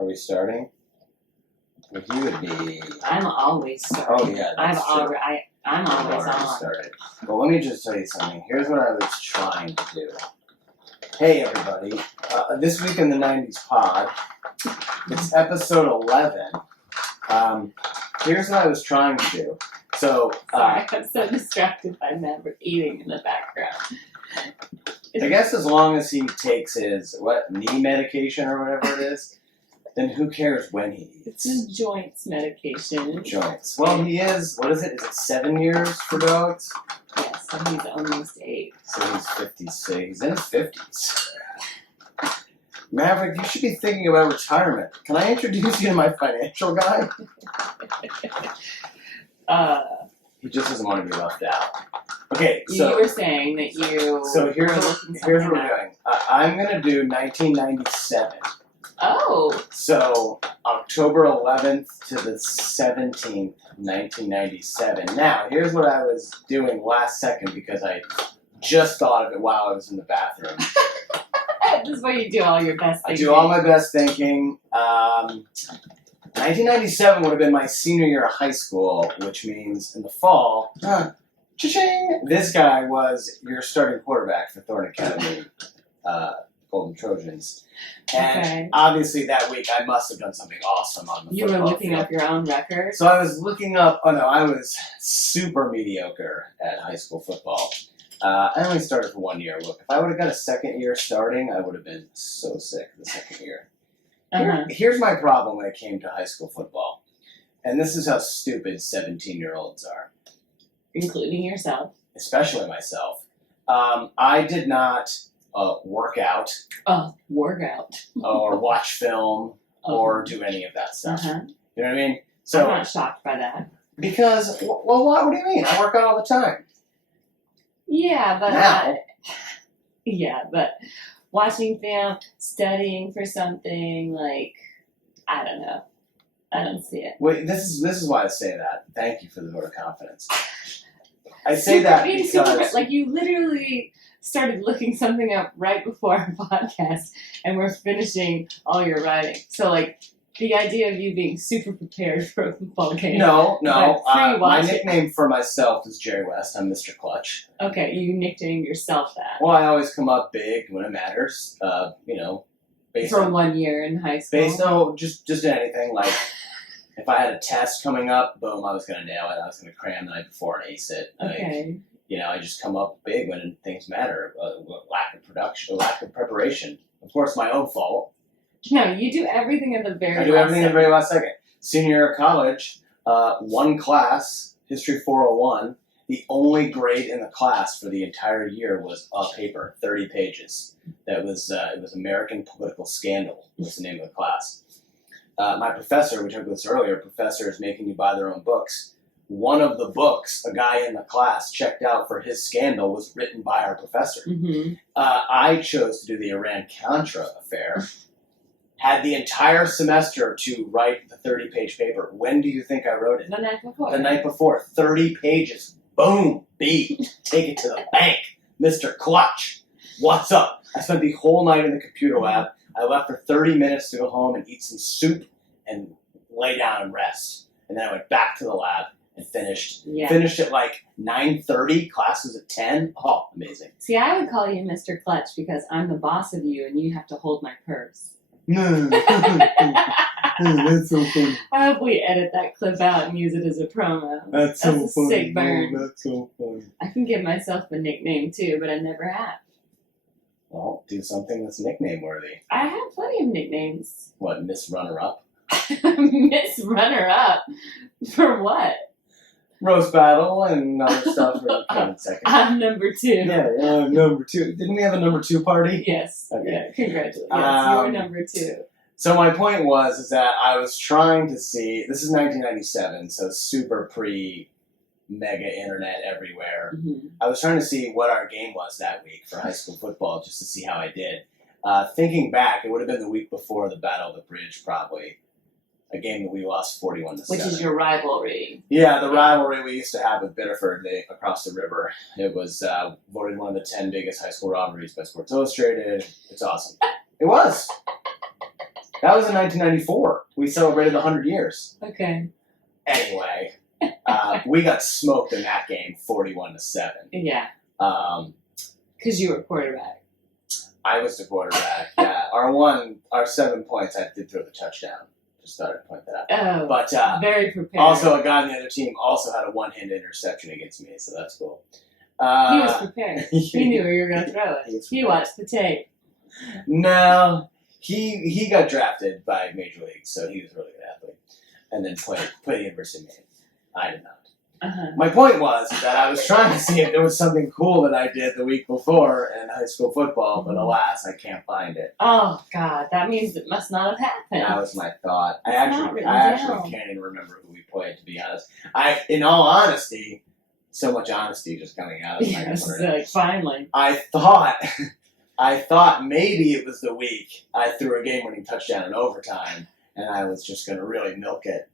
Are we starting? Well, he would be. I'm always starting. Oh yeah, that's true. I'm always on. Started. Well, let me just tell you something. Here's what I was trying to do. Hey everybody, this week in the 90s pod, it's episode 11. Here's what I was trying to do. So, Sorry, I'm so distracted by Maverick eating in the background. I guess as long as he takes his, knee medication or whatever it is, then who cares when he eats? It's his joints medication. Joints. Well, he is, what is it? Is it 7 years for dogs? Yes, so he's almost 8. So he's 56. He's in his 50s. Maverick, you should be thinking about retirement. Can I introduce you to my financial guy? He just doesn't want to be left out. Okay, so... You were saying that you... So here's what we're doing. I'm going to do 1997. Oh! So, October 11th to the 17th, 1997. Now, here's what I was doing last second because I just thought of it while I was in the bathroom. This is where you do all your best thinking. I do all my best thinking. 1997 would have been my senior year of high school, which means in the fall, cha-ching, this guy was your starting quarterback for Thorne Academy Golden Trojans. And obviously that week I must have done something awesome on the football You were looking field. up your own record? So I was looking up, I was super mediocre at high school football. I only started for 1 year. Look, if I would have got a second year starting, I would have been so sick the second year. Here's my problem when it came to high school football. And this is how stupid 17-year-olds are. Including yourself. Especially myself. I did not work out. Workout. Or watch film. Or do any of that stuff. You know what I mean? So, I'm not shocked by that. Because, well, what do you mean? I work out all the time. Yeah, but... Now. But watching film, studying for something, I don't know. I don't see it. Wait, this is why I say that. Thank you for the vote of confidence. I say that because... you literally started looking something up right before our podcast, and we're finishing all your writing. So, the idea of you being super prepared for a football game. No. My nickname for myself is Jerry West. I'm Mr. Clutch. Okay, you nicknamed yourself that. Well, I always come up big when it matters. Based for on 1 year in high school. Based on just anything. If I had a test coming up, boom, I was gonna nail it. I was gonna cram the night before and ace it. Okay. I just come up big when things matter. Lack of preparation. Of course, my own fault. No, you do everything at the very last second. I do everything at the very last second. Senior year of college, one class, History 401, the only grade in the class for the entire year was a paper, 30 pages. That was, it was American Political Scandal was the name of the class. My professor, we talked about this earlier, professors making you buy their own books. One of the books a guy in the class checked out for his scandal was written by our professor. Mm-hmm. I chose to do the Iran-Contra affair. Had the entire semester to write the 30-page paper. When do you think I wrote it? The night before. The night before. 30 pages. Boom. B. Take it to the bank. Mr. Clutch. What's up? I spent the whole night in the computer lab. I left for 30 minutes to go home and eat some soup and lay down and rest. And then I went back to the lab and finished. Yeah. Finished at 9:30. Class was at 10. Oh, amazing. See, I would call you Mr. Clutch because I'm the boss of you and you have to hold my purse. That's so funny. I hope we edit that clip out and use it as a promo. That's so funny. Sick burn. That's so funny. I can give myself a nickname too, but I never have. Well, do something that's nickname worthy. I have plenty of nicknames. What, Miss Runner-Up? Miss Runner-Up? For what? Roast battle and other stuff for second. I'm number 2. Yeah, number 2. Didn't we have a number 2 party? Yes. Okay. Yeah, congratulations. Yes, you were number 2. So my point was that I was trying to see, this is 1997, so super pre-mega internet everywhere. Mm-hmm. I was trying to see what our game was that week for high school football just to see how I did. Thinking back, it would have been the week before the Battle of the Bridge probably. A game that we lost 41-7. Which is your rivalry. Yeah, the rivalry we used to have with Biddeford across the river. It was voted one of the 10 biggest high school rivalries by Sports Illustrated. It's awesome. It was. That was in 1994. We celebrated 100 years. Okay. Anyway, we got smoked in that game, 41-7. Yeah. Because you were quarterback. I was the quarterback. Yeah, our 7 points, I did throw the touchdown. Just thought I'd point that out. Oh, but very prepared. also, a guy on the other team also had a one-hand interception against me, so that's cool. He was prepared. He knew where you were going to throw it. He watched the tape. No, he got drafted by Major League, so he was a really good athlete, and then played the University of Maine. I did not. My point was that I was trying to see if there was something cool that I did the week before in high school football, but alas, I can't find it. Oh God, that means it must not have happened. That was my thought. I It's actually can't even remember who we played, to be honest. In all honesty, so much honesty just coming out of my Yes, like finally. I thought maybe it was the week I threw a game-winning touchdown in overtime, and I was just going to really milk it.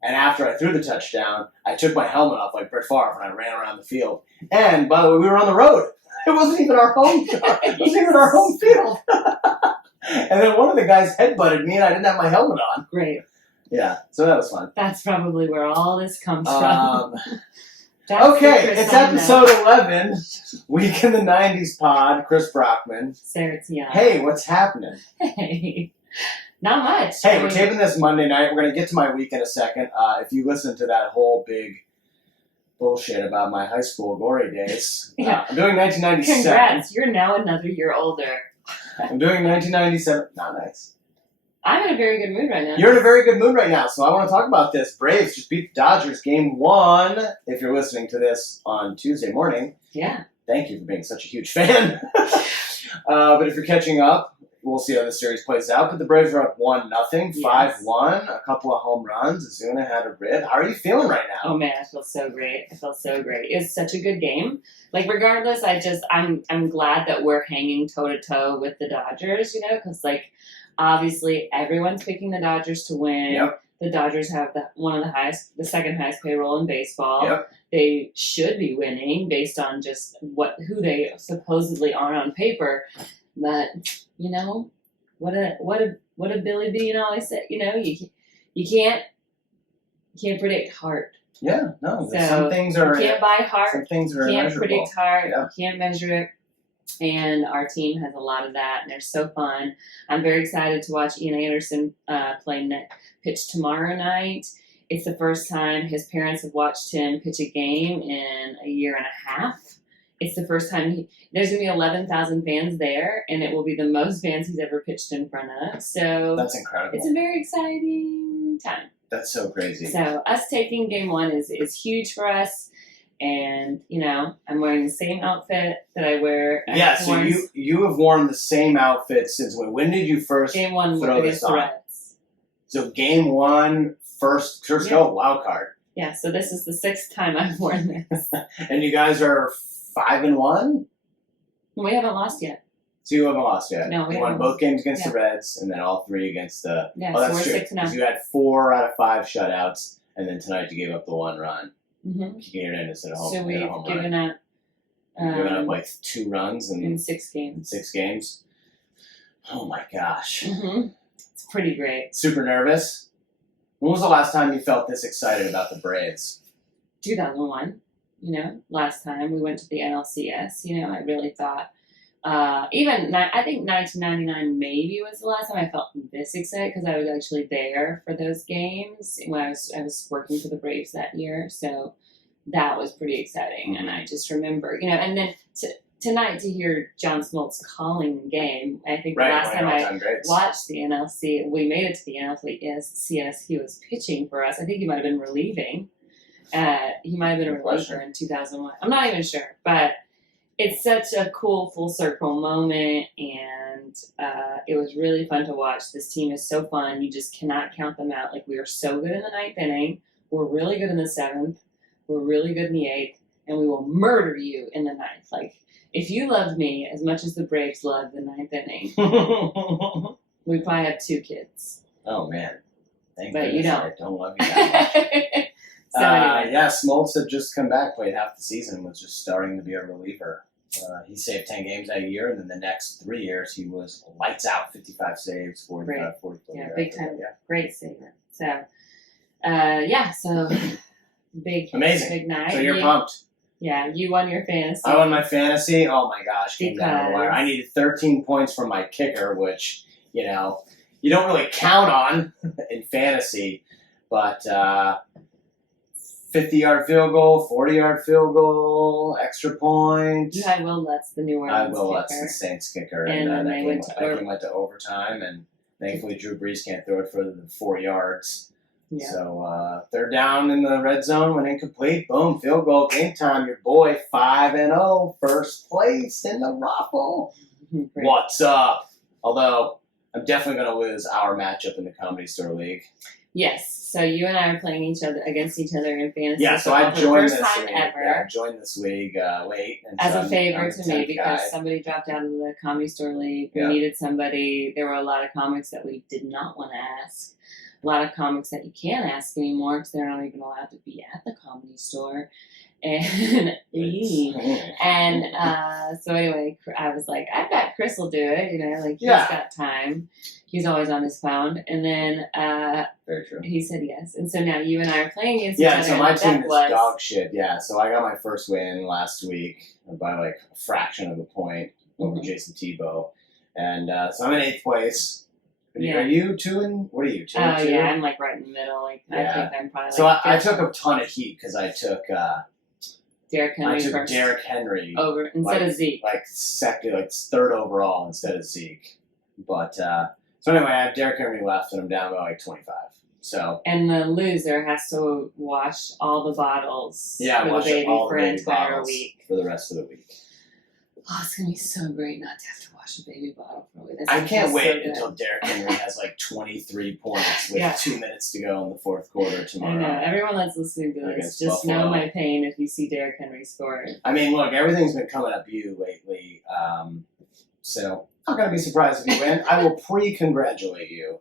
And after I threw the touchdown, I took my helmet off like Brett Favre and I ran around the field. And by the way, we were on the road. It wasn't even our home. It wasn't even our home field. And then one of the guys headbutted me, and I didn't have my helmet on. Great. Yeah, so that was fun. That's probably where all this comes from. Okay, it's episode 11, Week in the 90s pod, Chris Brockman. Sarah Tiana. Hey, what's happening? Hey, not much. Hey, we're taping this Monday night. We're going to get to my week in a second. If you listen to that whole big bullshit about my high school glory days, Yeah. I'm doing 1997. Congrats, you're now another year older. I'm doing 1997. Not nice. I'm in a very good mood right now. You're in a very good mood right now, so I want to talk about this. Braves just beat the Dodgers game 1. If you're listening to this on Tuesday morning, Yeah. thank you for being such a huge fan. But if you're catching up, we'll see how the series plays out. But the Braves are up 1-0, 5-1, a couple of home runs. Azuna had a rib. How are you feeling right now? Oh man, I feel so great. It's such a good game. Like regardless, I'm glad that we're hanging toe to toe with the Dodgers. You know, because like obviously everyone's picking the Dodgers to win. Yep. The Dodgers have the second highest payroll in baseball. Yep. They should be winning based on just who they supposedly are on paper. But you know, what a Billy Bean always said. You know, you can't predict heart. Yeah, no. So some things are. You can't buy heart. Some things are Can't immeasurable. predict heart. Yeah. You can't measure it. And our team has a lot of that, and they're so fun. I'm very excited to watch Ian Anderson pitch tomorrow night. It's the first time his parents have watched him pitch a game in a year and a half. It's the first time there's going to be 11,000 fans there, and it will be the most fans he's ever pitched in front of. So That's incredible. it's a very exciting time. That's so crazy. So us taking game 1 is huge for us. And, you know, I'm wearing the same outfit that I wear at Yeah, so Horns. you have worn the same outfit since when? When did you first Game 1 throw against this the on? Reds. So game 1, first Yeah. go, wild card. Yeah, so this is the 6th time I've worn this. And you guys are 5-1? We haven't lost yet. So you haven't lost yet. No, we You won haven't. both games against Yeah. the Reds, and then all 3 against the... Yeah, oh, so that's we're true. 6-0. Because you had 4 out of 5 shutouts, and then tonight you gave up the 1 run. Mm-hmm. You gave it in at home. So we've given up You've given up like 2 runs in in 6 games. 6 games. Oh my gosh. Mm-hmm. It's pretty great. Super nervous. When was the last time you felt this excited about the Braves? 2001, you know, last time we went to the NLCS, you know, I really thought, I think 1999 maybe was the last time I felt this excited because I was actually there for those games when I was working for the Braves that year. So that was pretty exciting. And I just remember, you know, and then tonight to hear John Smoltz calling the game, I think the last time I watched the NLC, we made it to the NLCS, he was pitching for us. I think he might have been relieving. He might have been a reliever in 2001. I'm not even sure, but it's such a cool full circle moment, and it was really fun to watch. This team is so fun. You just cannot count them out. Like, we are so good in the 9th inning. We're really good in the 7th. We're really good in the 8th, and we will murder you in the 9th. Like, if you love me as much as the Braves love the 9th inning, we probably have 2 kids. Oh man, thank But goodness you don't. I don't love you that much. So anyway. Yeah, Smoltz had just come back, played half the season, was just starting to be a reliever. He saved 10 games that year, and then the next 3 years he was lights out, 55 saves, 44 Yeah, big time. Yeah. Great saver. So, so big, Amazing. big night. So you're pumped. Yeah, you won your fantasy. I won my fantasy. Oh my gosh, came down to the wire. I Because- needed 13 points from my kicker, which, you don't really count on in fantasy, but 50-yard field goal, 40-yard field goal, extra point. You had Will Lutz, the New Orleans Will Lutz, kicker. the Saints kicker, And then that they game went to went to overtime, and thankfully Drew Brees can't throw it further than 4 yards. Yeah. So they're down in the red zone, went incomplete. Boom, field goal, game time. Your boy 5-0, first place in the raffle. Great. What's up? Although I'm definitely going to lose our matchup in the Comedy Store League. Yes. So you and I are playing against each other in fantasy. Yeah, so I football for joined the this first time league. ever. Yeah, I joined this league late. And As so a favor I'm to the me 10th because guy. somebody dropped out of the Comedy Store League. We Yeah. needed somebody. There were a lot of comics that we did not want to ask. A lot of comics that you can't ask anymore because they're not even allowed to be at the Comedy Store. And so anyway, I was like, I bet Chris will do it. He's got time. He's always on his phone. And then Very true. he said yes. And so now you and I are playing against each other. Yeah, so my and team that is was dog shit. Yeah, so I got my first win last week by like a fraction of a point over Mhm. Jason Tebow. And so I'm in 8th place. Yeah. Are you 2 and what are you? 2 and 2? yeah, I'm like right in the middle. I Yeah. think I'm probably So like I took a ton of heat because I took Derrick Henry first Derrick Henry over instead of Zeke. like second, like 3rd overall instead of Zeke. But so anyway, I have Derrick Henry left, and I'm down by like 25. So And the loser has to wash all the bottles yeah, for watch the baby all for the an baby entire bottles week. for the rest of the week. Oh, it's gonna be so great not to have to wash a baby bottle for a week. I can't wait so until Derrick Henry has like 23 points with Yeah. 2 minutes to go in the 4th quarter I tomorrow. know. Everyone that's listening to this, Against just Buffalo. know my pain if you see Derrick Henry score. I mean, look, everything's been coming up you lately, so I'm not going to be surprised if you win. I will pre-congratulate you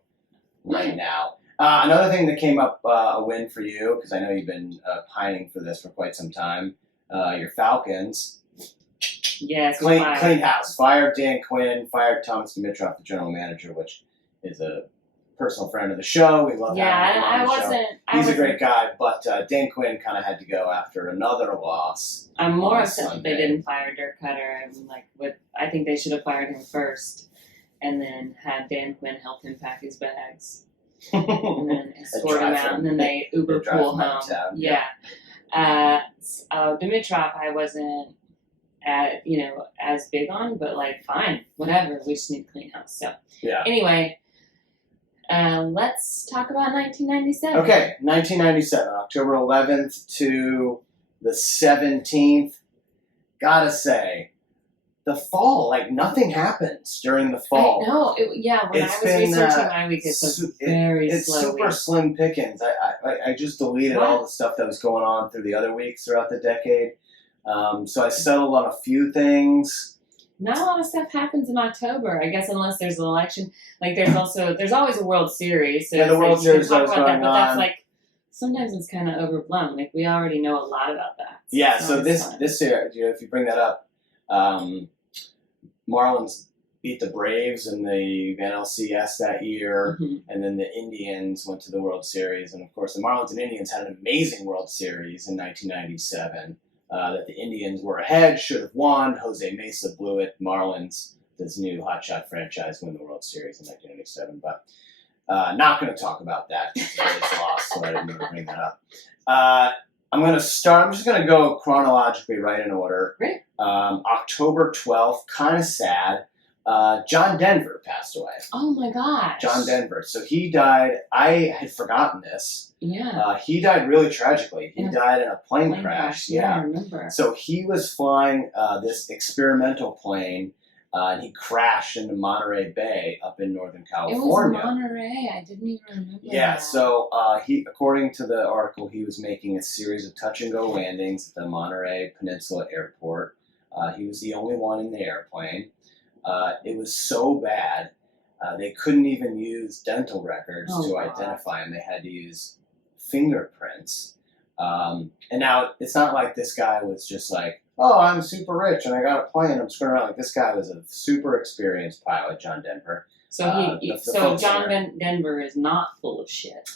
right now. Another thing that came up a win for you, because I know you've been pining for this for quite some time, your Falcons. Yes, Clean fine. house. Fired Dan Quinn, fired Thomas Dimitroff, the general manager, which is a personal friend of the show. We love having him on I the show. wasn't. He's a great guy, but Dan Quinn kind of had to go after another loss. I'm more on upset that they Sunday. didn't fire Dirk Cutter. I'm like, I think they should have fired him first, and then had Dan Quinn help him pack his bags, and then escort him drive out, him- and then they Uber they drive pool him out home. of town, Yeah. Dimitrov, I wasn't as big on, but like, fine, whatever. We just need to clean house. So Yeah. anyway, let's talk about 1997. Okay, 1997, October 11th to the 17th. Gotta say, the fall, like nothing happens during the fall. I know. When It's I was been, researching my week, it's a very It's slow super week. slim pickings. I just deleted all the stuff that was going on through the other weeks throughout the decade. So I settled on a few things. Not a lot of stuff happens in October, I guess, unless there's an election. Like there's always a World Series. So Yeah, the World you can Series talk is about that, going but that's on. like sometimes it's kind of overblown. Like we already know a lot about that. Yeah, it's so always fun. this year, if you bring that up, Marlins beat the Braves in the NLCS that year, Mhm. and then the Indians went to the World Series, and of course the Marlins and Indians had an amazing World Series in 1997. That the Indians were ahead, should have won. Jose Mesa blew it. Marlins, this new hotshot franchise, win the World Series in 1997. But not going to talk about that. It's a Braves loss, so I didn't want to bring that up. I'm just going to go chronologically right in order. Great. October 12th, kind of sad. John Denver passed away. Oh my gosh. John Denver. So he died. I had forgotten this. Yeah. He died really tragically. He Yeah. died in a plane Plane crash. I Yeah. remember. So he was flying this experimental plane, and he crashed into Monterey Bay up in Northern It California. was Monterey. I didn't even remember. Yeah, that. so according to the article, he was making a series of touch and go landings at the Monterey Peninsula Airport. He was the only one in the airplane. It was so bad, they couldn't even use dental records Oh, to God. identify him. They had to use fingerprints. And now it's not like this guy was just like oh, I'm super rich and I got a plane. I'm screwing around. Like this guy was a super experienced pilot, John Denver. So The so folk John singer. Denver is not full of shit.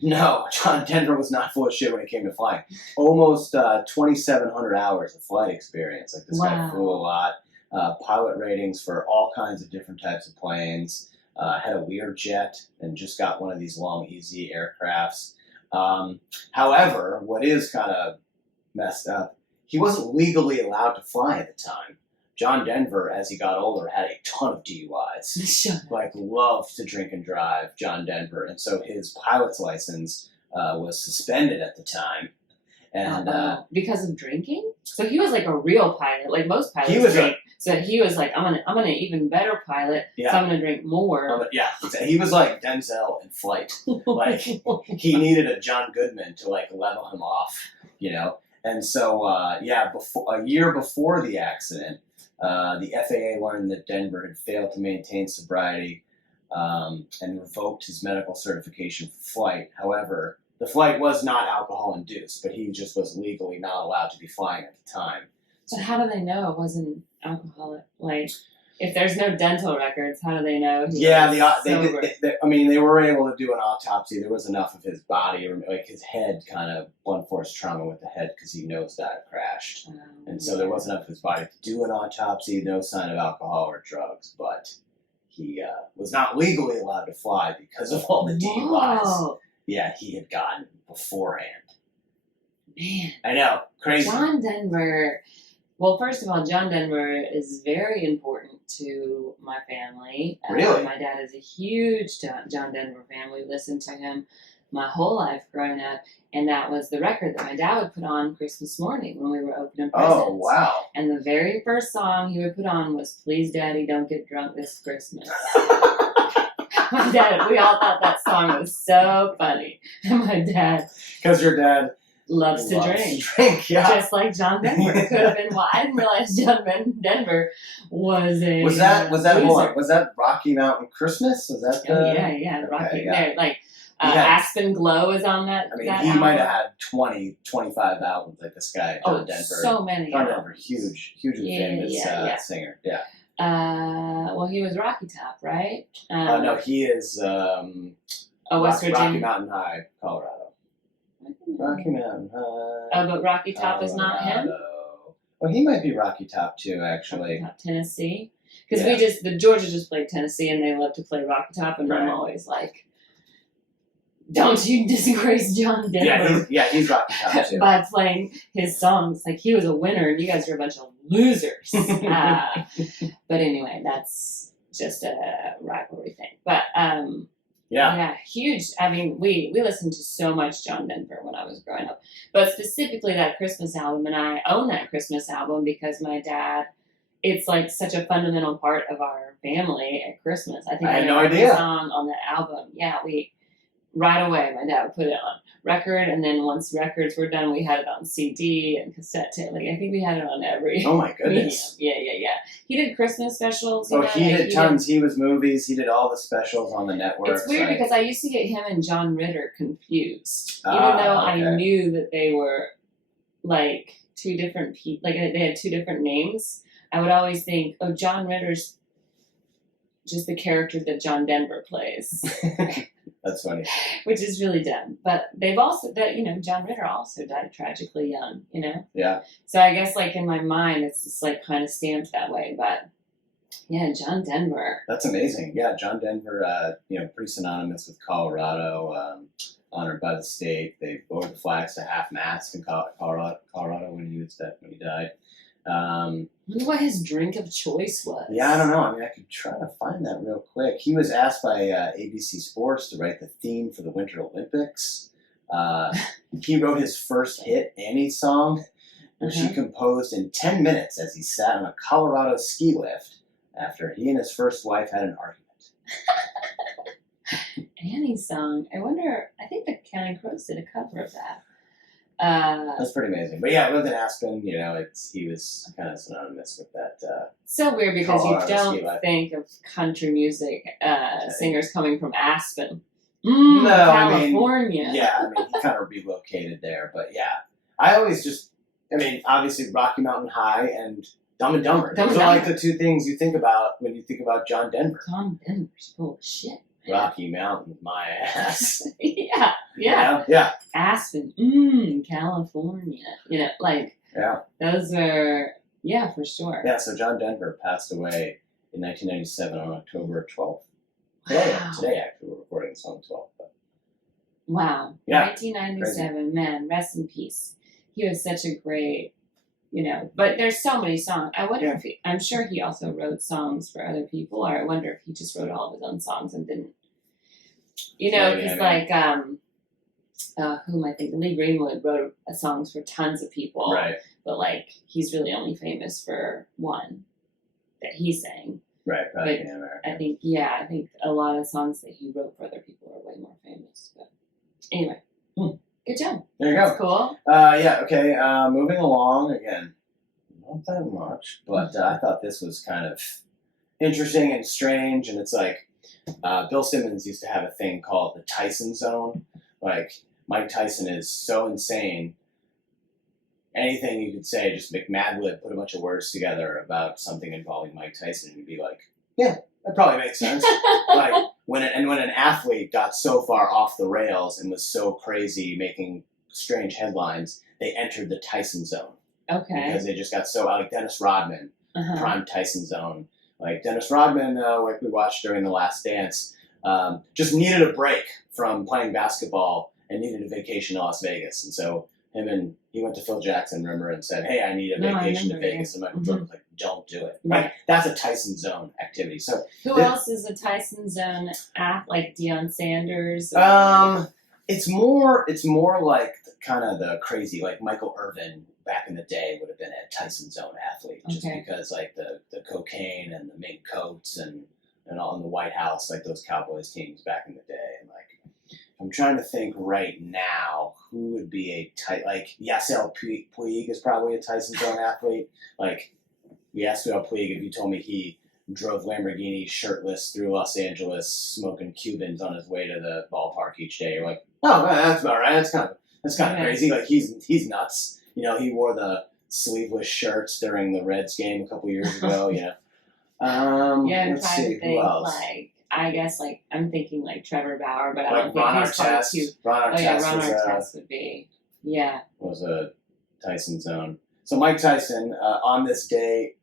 No, John Denver was not full of shit when it came to flying. Almost 2,700 hours of flight experience. Like this guy flew a lot. Pilot ratings for all kinds of different types of planes. Had a Learjet and just got one of these long, easy aircrafts. However, what is kind of messed up, he wasn't legally allowed to fly at the time. John Denver, as he got older, had a ton of DUIs. Like, loved to drink and drive, John Denver. And so his pilot's license was suspended at the time. And because of drinking? So he was like a real pilot. Like most pilots he was drink. So he was like, I'm an even better pilot, so I'm going to drink more. Yeah, he was like Denzel in flight. Like, he needed a John Goodman to, like, level him off, you know? And so, a year before the accident, the FAA learned that Denver had failed to maintain sobriety and revoked his medical certification for flight. However, the flight was not alcohol-induced, but he just was legally not allowed to be flying at the time. So how do they know it wasn't alcoholic? Like, if there's no dental records, how do they know? They were able to do an autopsy. There was enough of his body, like his head, kind of blunt force trauma with the head because he nose-dive crashed, so there was enough of his body to do an autopsy. No sign of alcohol or drugs, but he was not legally allowed to fly because of all the DUIs. Whoa. Yeah, he had gotten beforehand. Man, I know, crazy. John Denver. Well, first of all, John Denver is very important to my family. Really? My dad is a huge John Denver fan. We listened to him my whole life growing up, and that was the record that my dad would put on Christmas morning when we were opening presents. Oh, wow. And the very first song he would put on was Please Daddy, Don't Get Drunk This Christmas. My dad, we all thought that song was so funny. And my dad... Because your dad... Loves to drink, yeah. Just like John Denver. Could have been. Well, I didn't realize John Denver was a. Was that Rocky Mountain Christmas? Was that? Yeah. Rocky. Yeah. Like Aspen Glow is on that. I mean, that he album. might have had 20, 25 albums like this guy, John Denver. So many. John Denver, hugely famous singer. Yeah. Well, he was Rocky Top, right? No, he is. West Virginia. Rocky Mountain High, Colorado. Rocky Mountain High. But Rocky Top Colorado. is not him? Well, he might be Rocky Top too, actually. Rocky Top, Tennessee. Because the Georgia just played Tennessee and they love to play Rocky Top, and I'm always like, don't you disgrace John Denver. He's Rocky Top too. By playing his songs. Like, he was a winner and you guys are a bunch of losers. But anyway, that's just a rivalry thing. But, yeah, huge. I mean, we listened to so much John Denver when I was growing up. But specifically that Christmas album, and I own that Christmas album because my dad, it's like such a fundamental part of our family at Christmas. I think I had no every idea. song on that album. Yeah, right away, my dad would put it on record, and then once records were done, we had it on CD and cassette tape. Like, I think we had it on every. Oh my goodness! Yeah. He did Christmas specials. He did tons. He was movies. He did all the specials on the network. It's weird because I used to get him and John Ritter confused, even though I knew that they were like two different people. Like, they had two different names. I would always think, oh, John Ritter's just the character that John Denver plays. That's funny. Which is really dumb. But they've also, John Ritter also died tragically young, Yeah. So I guess, like, in my mind, it's just, like, kind of stamped that way. But, yeah, John Denver. That's amazing. Yeah, John Denver, pretty synonymous with Colorado, honored by the state. They lowered the flags to half-mast in Colorado when he died. I wonder what his drink of choice was. Yeah, I don't know. I mean, I could try to find that real quick. He was asked by ABC Sports to write the theme for the Winter Olympics. He wrote his first hit, Annie's Song, which he composed in 10 minutes as he sat on a Colorado ski lift after he and his first wife had an argument. Annie's Song. I think the Counting Crows did a cover of that. That's pretty amazing. But yeah, I lived in Aspen. He was kind of synonymous with that. So weird because you Colorado don't think of country music singers coming from Aspen. No, California. He kind of relocated there. But yeah, I always just I mean, obviously Rocky Mountain High and Dumb and Dumber. Dumb and Those are like Dumber. the two things you think about when you think about John Denver. John Denver's full of shit. Rocky Mountain, my ass. Yeah. Yeah. Aspen, California. Like Yeah. those were, for sure. Yeah, so John Denver passed away in 1997 on October 12th. Today, Wow. actually, we're recording this on the 12th. But. Wow. Yeah. 1997, man, rest in peace. He was such a great, but there's so many songs. I wonder if I'm sure he also wrote songs for other people, or I wonder if he just wrote all of his own songs and didn't, because who am I thinking? Lee Greenwood wrote songs for tons of people. Right. But like, he's really only famous for one that he sang. Right, probably But in America. I think a lot of songs that he wrote for other people are way more famous. But anyway, good job. There you go. That's cool. Okay, moving along again. Not that much, but I thought this was kind of interesting and strange, and it's like Bill Simmons used to have a thing called the Tyson Zone. Like, Mike Tyson is so insane. Anything you could say, just make Mad Lib, put a bunch of words together about something involving Mike Tyson, and you'd be like, yeah, that probably makes sense. Like when an athlete got so far off the rails and was so crazy, making strange headlines, they entered the Tyson Zone. Okay. Because they just got so, like Dennis Rodman, prime Tyson Zone. Like Dennis Rodman, like we watched during The Last Dance, just needed a break from playing basketball and needed a vacation to Las Vegas, and so. He went to Phil Jackson, remember, and said, hey, I need a vacation to Vegas. And Michael Jordan was like, don't do it. Right. Like, that's a Tyson Zone activity. So who else is a Tyson Zone like Deion Sanders? It's more like kind of the crazy, like Michael Irvin back in the day would have been a Tyson Zone athlete, just because like the cocaine and the mink coats and all in the White House, like those Cowboys teams back in the day. And like, I'm trying to think right now who would be like Yasiel Puig is probably a Tyson Zone athlete. Like Yasiel Puig, if you told me he drove Lamborghini shirtless through Los Angeles, smoking Cubans on his way to the ballpark each day, you're like, oh, man, that's about right. That's kind of crazy. Like he's nuts. He wore the sleeveless shirts during the Reds game a couple years ago. I'm let's trying see to think. who else. Like, I guess like I'm thinking like Trevor Bauer, but I Like don't think Ron he's probably Artest. too. Ron Artest would be. Yeah. Was a Tyson Zone. So Mike Tyson, on this day,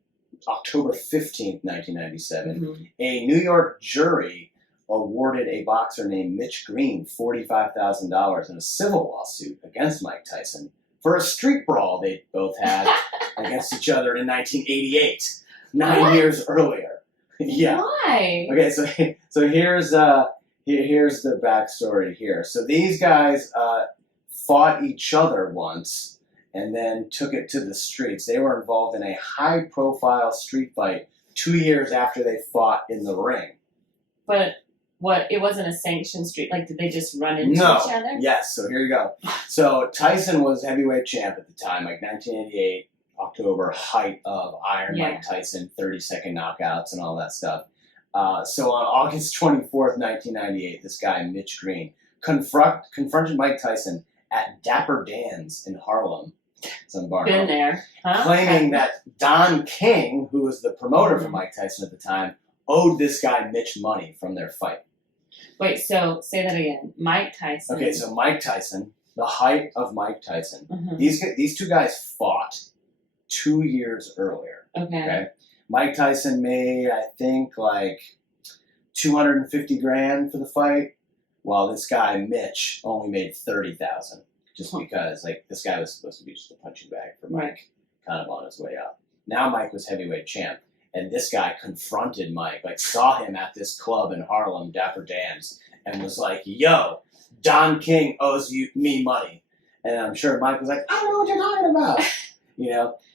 October 15th, 1997, a New York jury awarded a boxer named Mitch Green $45,000 in a civil lawsuit against Mike Tyson for a street brawl they both had against each other in 1988, 9 years earlier. Yeah. Why? Okay, so here's the backstory here. So these guys fought each other once and then took it to the streets. They were involved in a high-profile street fight 2 years after they fought in the ring. But it wasn't a sanctioned street. Like, did they just run into each other? Yes. So here you go. So Tyson was heavyweight champ at the time, like 1988. October, height of Iron Mike Tyson, 30-second knockouts and all that stuff. So on August 24th, 1998, this guy, Mitch Green, confronted Mike Tyson at Dapper Dan's in Harlem. Some bar. Been there. Huh? Claiming that Don King, who was the promoter for Mike Tyson at the time, owed this guy Mitch money from their fight. Wait, so say that again. Mike Tyson. Okay, so Mike Tyson, the height of Mike Tyson. These two guys fought 2 years earlier. Okay. Mike Tyson made, I think, like $250,000 for the fight, while this guy Mitch only made $30,000, just because like this guy was supposed to be just a punching bag for Mike, kind of on his way up. Now Mike was heavyweight champ, and this guy confronted Mike, like saw him at this club in Harlem, Dapper Dan's, and was like, "Yo, Don King owes me money," and I'm sure Mike was like, "I don't know what you're talking about,"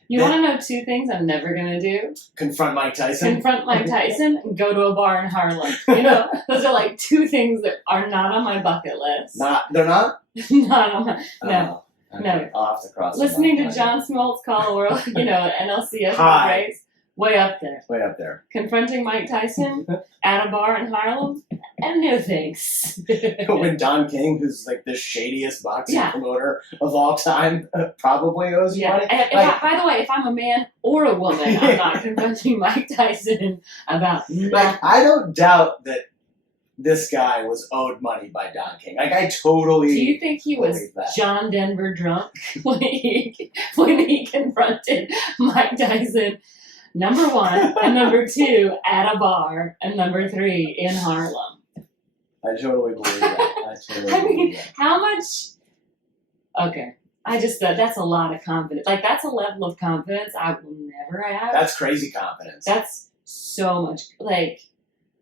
You want to know two things I'm never going to do? Confront Mike Tyson. Confront Mike Tyson and go to a bar in Harlem. Those are like two things that are not on my bucket list. They're not? Not on my... No. Okay. No. I'll have to cross Listening to John Smoltz call a world, NLCS Hi. race. way up there. Way up there. Confronting Mike Tyson at a bar in Harlem, and no thanks. When Don King, who's like the shadiest boxing Yeah. promoter of all time, probably owes you Yeah. money. And by the way, if I'm a man or a woman, I'm not confronting Mike Tyson about nothing. Like, I don't doubt that this guy was owed money by Don King. Like, I totally. Do you think he was believe that. John Denver drunk when he confronted Mike Tyson? Number 1 and number 2 at a bar, and number 3 in Harlem. I totally believe that. I mean, how much? Okay, I just thought that's a lot of confidence. Like, that's a level of confidence I will never have. That's crazy confidence. That's so much. Like,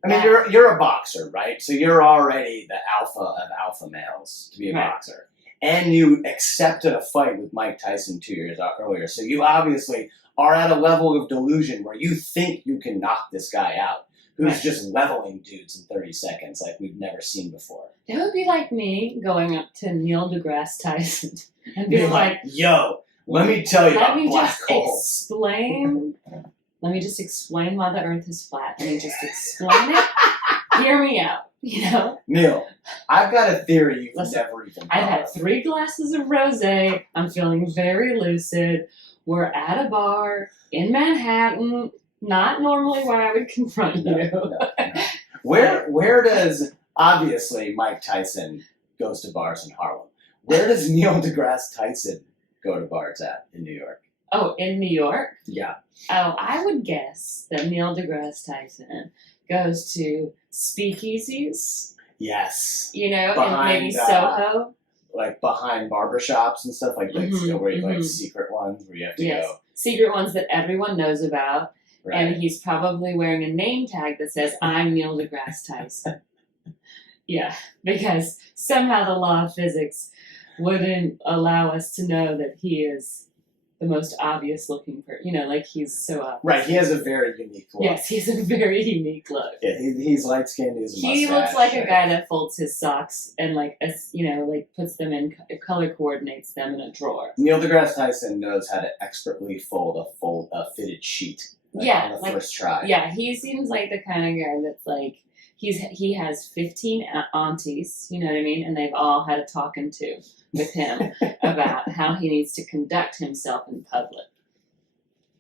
I mean, you're a boxer, right? So you're already the alpha of alpha males to be a boxer. And you accepted a fight with Mike Tyson 2 years earlier. So you obviously are at a level of delusion where you think you can knock this guy out, who's just leveling dudes in 30 seconds like we've never seen before. It would be like me going up to Neil deGrasse Tyson and being like, yo, let me tell you about black holes. Let me just explain why the earth is flat. Let me just explain it. Hear me out, you know? Neil, I've got a theory you've never even I've had 3 glasses of rosé. I'm feeling very lucid. We're at a bar in Manhattan, not normally where I would confront you. No. Where does, obviously, Mike Tyson goes to bars in Harlem. Where does Neil deGrasse Tyson go to bars at in New York? Oh, in New York? Yeah. Oh, I would guess that Neil deGrasse Tyson goes to speakeasies. Yes. You know, behind, and maybe Soho. Like behind barbershops and stuff like that. Where you like secret ones where you have to go. Secret ones that everyone knows about. Right. And he's probably wearing a name tag that says, I'm Neil deGrasse Tyson. Yeah, because somehow the law of physics wouldn't allow us to know that he is the most obvious looking person. You know, like he's so obvious. Right, he has a very unique look. Yes, he's a very unique look. Yeah, he's light skinned, he has a mustache. He looks like a guy that folds his socks and like puts them in, color coordinates them in a drawer. Neil deGrasse Tyson knows how to expertly fold a fitted sheet. On the first try. Yeah, he seems like the kind of guy that's like, he has 15 aunties, you know what I mean? And they've all had a talking to with him about how he needs to conduct himself in public.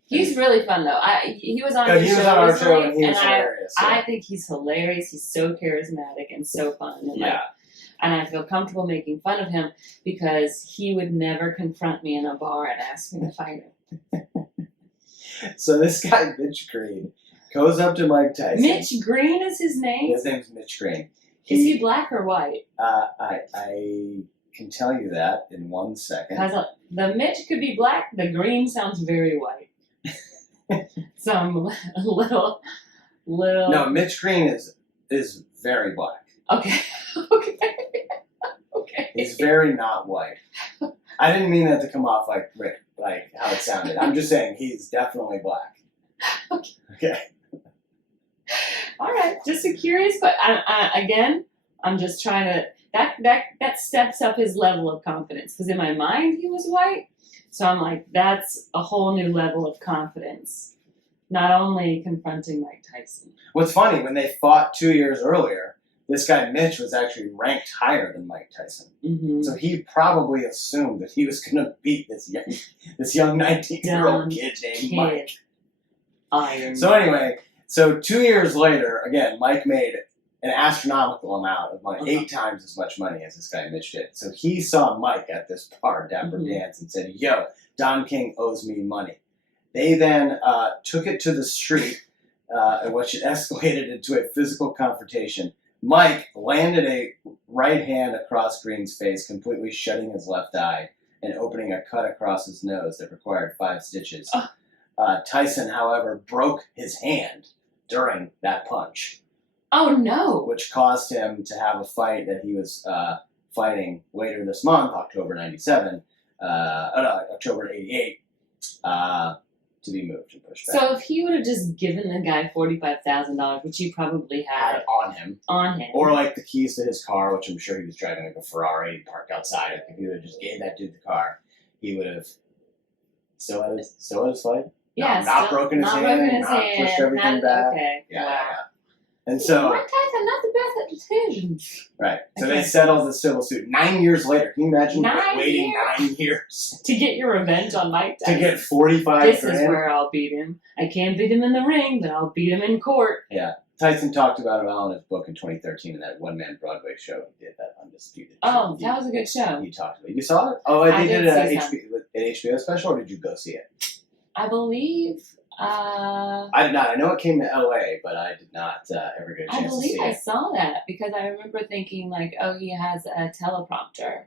He's really fun though. He was on our show and he was hilarious. I think he's hilarious. He's so charismatic and so fun. And and I feel comfortable making fun of him because he would never confront me in a bar and ask me to fight him. So this guy, Mitch Green, goes up to Mike Tyson. Mitch Green is his name? His name's Mitch Green. Is he black or white? I can tell you that in 1 second. The Mitch could be black. The Green sounds very white. Some little. No, Mitch Green is very black. Okay. Okay. He's very not white. I didn't mean that to come off like how it sounded. I'm just saying he's definitely black. Okay. All right. Just a curious, but again, I'm just trying to. That steps up his level of confidence because in my mind he was white, so I'm like, that's a whole new level of confidence. Not only confronting Mike Tyson. What's funny, when they fought 2 years earlier, this guy Mitch was actually ranked higher than Mike Tyson. Mm-hmm. So he probably assumed that he was going to beat this young 19-year-old kid named Mike. Iron. So anyway, 2 years later, again, Mike made an astronomical amount of money, 8 times as much money as this guy Mitch did. So he saw Mike at this bar, Dapper Dance, and said, yo, Don King owes me money. They then took it to the street, in which it escalated into a physical confrontation. Mike landed a right hand across Green's face, completely shutting his left eye and opening a cut across his nose that required 5 stitches. Tyson, however, broke his hand during that punch. Oh, no. Which caused him to have a fight that he was fighting later this month, October 88, to be moved and pushed back. So if he would have just given the guy $45,000, which he probably had on him, or like the keys to his car, which I'm sure he was driving like a Ferrari parked outside. If he would have just gave that dude the car, he would have still had his fight. Yeah, not still broken his not hand, broken his not hand, pushed everything not- back. Okay, Yeah, wow. yeah. And so, Mike Tyson, not the best at decisions. right. So Okay. they settled the civil suit 9 years later. Can you imagine 9 waiting years? 9 years To get your revenge on Mike to Tyson. get 45 This grand? is where I'll beat him. I can't beat him in the ring, but I'll beat him in court. Yeah. Tyson talked about it all in his book in 2013 in that one-man Broadway show he did, that Undisputed. Oh, that was a good show. He talked about it. You saw it? Oh, I they did did an see HBO special, or did you go see it? I believe. I did not. I know it came to LA, but I did not ever get a I chance to believe see I it. saw that because I remember thinking like, oh, he has a teleprompter.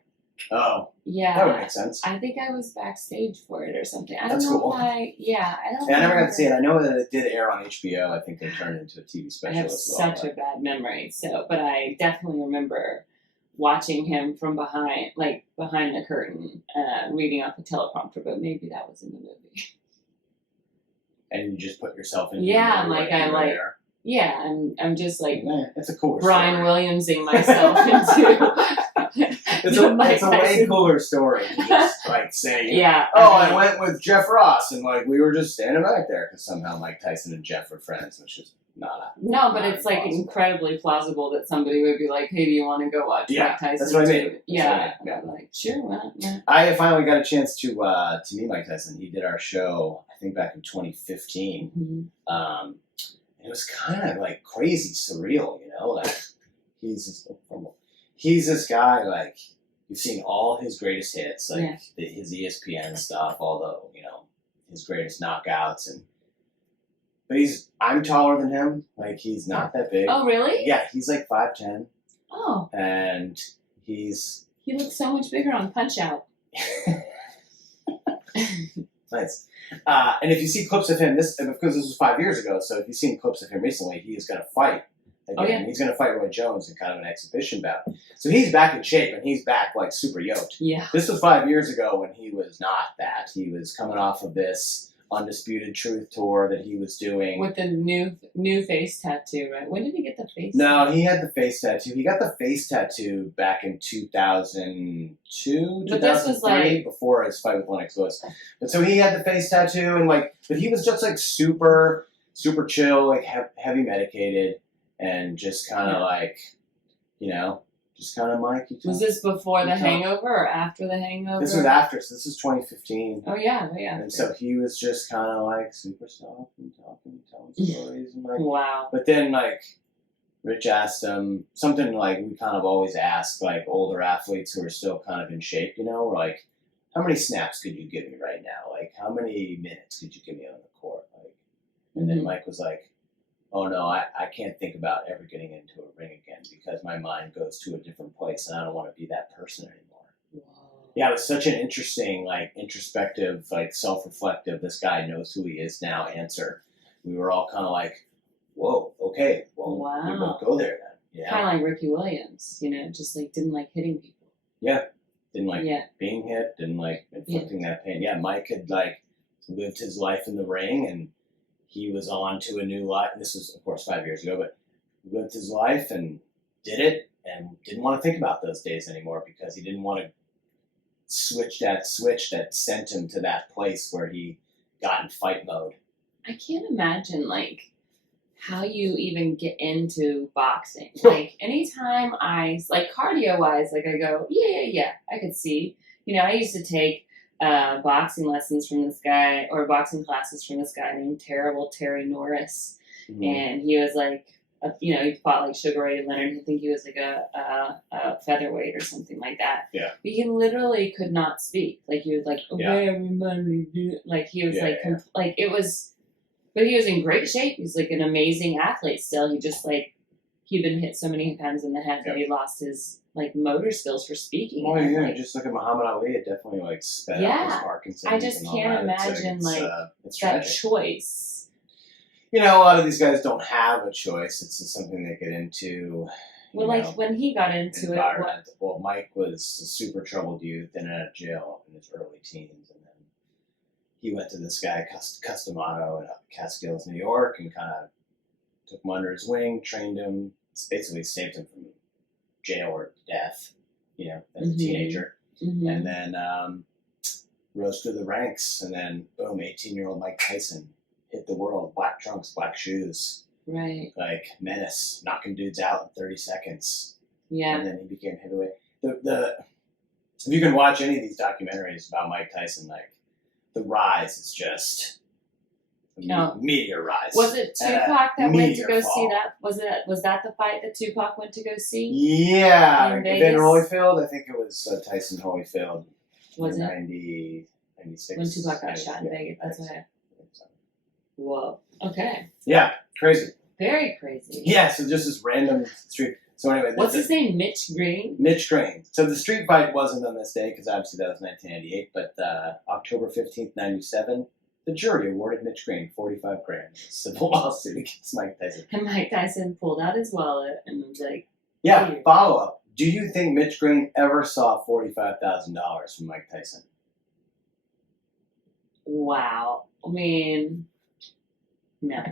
Oh, Yeah. that would make sense. I think I was backstage for it or something. I That's don't know cool. if I don't Yeah, I never got remember. to see it. I know that it did air on HBO. I think they turned it into a TV I special have as well. such a bad memory, but I definitely remember watching him from behind the curtain, reading off the teleprompter, but maybe that was in the movie. And you just put yourself in. Yeah, the movie like, you I were like- there. Yeah, I'm just like Yeah, it's a cooler Brian story. Williamsing myself into It's Mike a way Tyson. cooler story to just like say, Yeah. oh, I I mean, went with Jeff Ross, and like we were just standing back there because somehow Mike Tyson and Jeff were friends, which is not. No, but not it's like impossible. incredibly plausible that somebody would be like, "Hey, do you want to go watch Yeah, Mike Tyson?" that's what I mean. too?" That's Yeah, what I mean, yeah. I'm like, sure, why not? Yeah. I finally got a chance to meet Mike Tyson. He did our show, I think, back in 2015. Mhm. It was kind of like crazy surreal, you know. Like he's this guy. Like you've seen all his greatest hits, like Yeah. his ESPN stuff, all the his greatest knockouts, but I'm taller than him. Like he's not that big. Oh, really? Yeah, he's like 5'10", Oh, and he looks so much bigger on Punch Out. nice. And if you see clips of him, because this was 5 years ago, so if you've seen clips of him recently, he is going to fight again. Oh, yeah. He's going to fight Roy Jones in kind of an exhibition bout. So he's back in shape, and he's back like super yoked. Yeah. This was 5 years ago when he was not that. He was coming off of this Undisputed Truth tour that he was doing. With the new face tattoo, right? When did he get the face? No, he had the face tattoo. He got the face tattoo back in 2002, But this was 2003, like- before his fight with Lennox Lewis. But so he had the face tattoo, and but he was just like super, super chill, like heavy medicated, and just kind of like, just kind of Mike. Was this before the No. Hangover or after the Hangover? This was after, so this is 2015. Oh yeah, yeah. And so he was just kind of like super soft and talking, telling stories, and like. Wow. But then, like, Rich asked him something like we kind of always ask, like, older athletes who are still kind of in shape, we're like, how many snaps could you give me right now? Like, how many minutes could you give me on the court? Like, and then Mhm. Mike was like, oh, no, I can't think about ever getting into a ring again because my mind goes to a different place and I don't want to be that person anymore. Wow. Yeah, it was such an interesting, like, introspective, like, self-reflective, this guy knows who he is now answer. We were all kind of like, whoa, okay, well, Wow. we won't go there then. Yeah. Kind of like Ricky Williams, just like didn't like hitting people. Yeah. Didn't like Yeah. being hit, didn't like inflicting that pain. Yeah, Mike had, like, lived his life in the ring, and he was on to a new life. This was, of course, 5 years ago, but he lived his life and did it and didn't want to think about those days anymore because he didn't want to switch that sent him to that place where he got in fight mode. I can't imagine like how you even get into boxing. Like anytime like cardio wise, like I go, yeah, I could see. I used to take boxing lessons from this guy or boxing classes from this guy named Terry Norris, and he was like, he fought like Sugar Ray Leonard. I think he was like a featherweight or something like that. Yeah. But he literally could not speak. Like he was like, okay, Yeah. everybody do it. Like he was Yeah, like, yeah. like it was. But he was in great shape. He's like an amazing athlete still. He just like, he'd been hit so many times in the head that he lost his like motor skills for speaking. Well, And, yeah, like, just look at Muhammad Ali. It definitely like sped up Yeah. his Parkinson's. I just and all can't that. imagine, it's that tragic. choice. A lot of these guys don't have a choice. It's just something they get into. Well, like when he got into it, environment. Well, Mike was a super troubled youth and out of jail in his early teens, and then he went to this guy Customato in Catskills, New York, and kind of took him under his wing, trained him, basically saved him from jail or death, as a Mhm. teenager. Mhm. And then rose through the ranks, and then boom, 18-year-old Mike Tyson hit the world. Black trunks, black shoes, Right. like menace, knocking dudes out in 30 seconds. Yeah. And then he became heavyweight. If you can watch any of these documentaries about Mike Tyson, like the rise is just a meteor rise. Was it Tupac that went to go fall. see that? Was that the fight that Tupac went to go see? Yeah, In Van Vegas? Holyfield. I think it was Tyson Holyfield. Was in it 96. when Tupac got shot in Vegas? That's what I. Whoa. Okay. Yeah, crazy. Very crazy. Yeah, so just this random street. So anyway, What's his name? Mitch Green. Mitch Green. So the street fight wasn't on this day because obviously that was 1998, but October 15th, 97, the jury awarded Mitch Green $45,000 in a civil lawsuit against Mike Tyson. And Mike Tyson pulled out his wallet and was like, Yeah, "Here." follow up. Do you think Mitch Green ever saw $45,000 from Mike Tyson? Wow. I mean, no.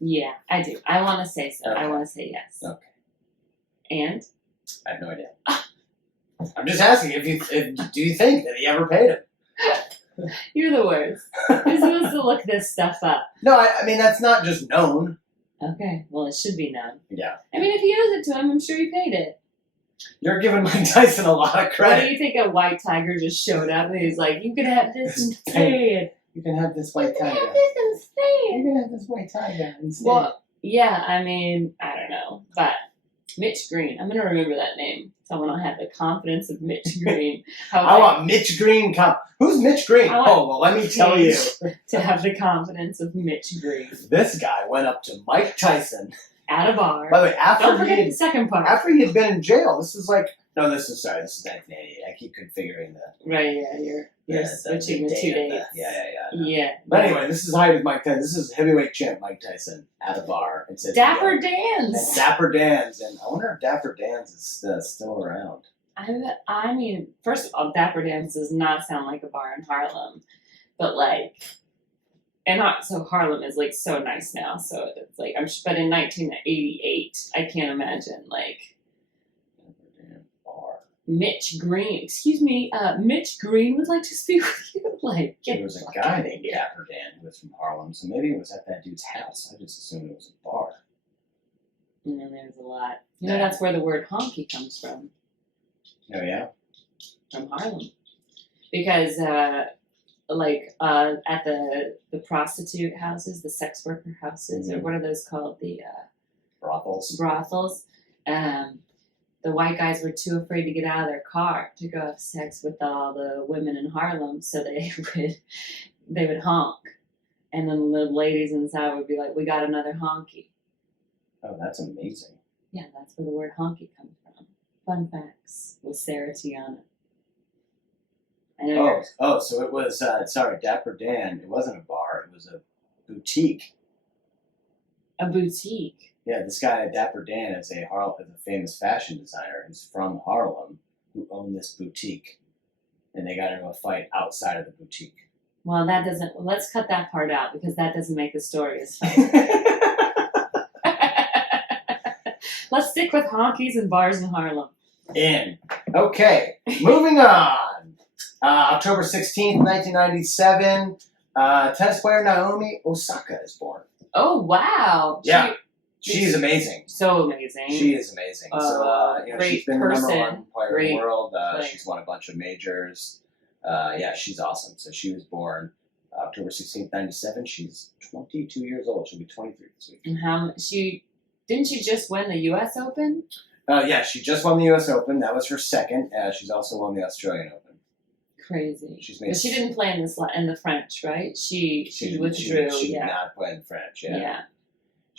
Yeah, I do. I want to say so. Okay. I want to say yes. Okay. And I have no idea. I'm just asking if do you think that he ever paid him? you're the worst. You're supposed to look this stuff up. No, I mean that's not just known. Okay. Well, it should be known. Yeah. I mean, if he owes it to him, I'm sure he paid it. You're giving Mike Tyson a lot of What do credit. you think a white tiger just showed up and he's like, "You can have this instead. You can have this You white can tiger. have this instead." You can have this white tiger instead. Well, yeah. I mean, I don't know, but Mitch Green. I'm gonna remember that name. Someone will have the confidence of Mitch Green. I want Mitch Green. Who's Mitch Green? I want Oh, well, let me tell you. to have the confidence of Mitch Green This guy went up to Mike Tyson. at a bar. By the way, Don't after forget the second part. he had been in jail, this was like, no, this is 1988. I keep configuring the. Right, yeah, you're switching the 2 day of dates. Yeah. Yeah. But anyway, this is height of Mike Tyson. This is heavyweight champ Mike Tyson at a bar. It says Dapper and Dan's. Dapper Dan's, and I wonder if Dapper Dan's is still around. I mean, first of all, Dapper Dan's does not sound like a bar in Harlem, but like, so Harlem is like so nice now. So it's like but in 1988, I can't imagine like Dapper Dan bar. Mitch Green. Excuse me, Mitch Green would like to speak with you. Like, There was a guy named Dapper Dan who was from Harlem, so maybe it was at that dude's house. I just assumed it was a bar. And then there's a lot. You know, that's where the word honky comes from Oh yeah. Harlem, because at the prostitute houses, the sex worker houses, or what are those called? The Brothels. brothels. The white guys were too afraid to get out of their car to go have sex with all the women in Harlem, so they would honk, and then the ladies inside would be like, "We got another honky." Oh, that's amazing. Yeah, that's where the word honky comes from. Fun facts with Sarah Tiana. I know. So it was, Dapper Dan, it wasn't a bar, it was a boutique. A boutique. Yeah, this guy, Dapper Dan, is a famous fashion designer who's from Harlem who owned this boutique. And they got into a fight outside of the boutique. Well, let's cut that part out because that doesn't make the story as funny. Let's stick with honkies and bars in Harlem. Okay, moving on. October 16th, 1997, tennis player Naomi Osaka is born. Oh, wow. Yeah. She's amazing. So amazing. She is amazing. Great she's been person. the number one player in the world. player. She's won a bunch of majors. She's awesome. So she was born October 16th, 97. She's 22 years old. She'll be 23 this week. And didn't she just win the U.S. Open? She just won the U.S. Open. That was her second. She's also won the Australian Open. Crazy. But she didn't play in the French, right? She withdrew. She did not play in French. Yeah.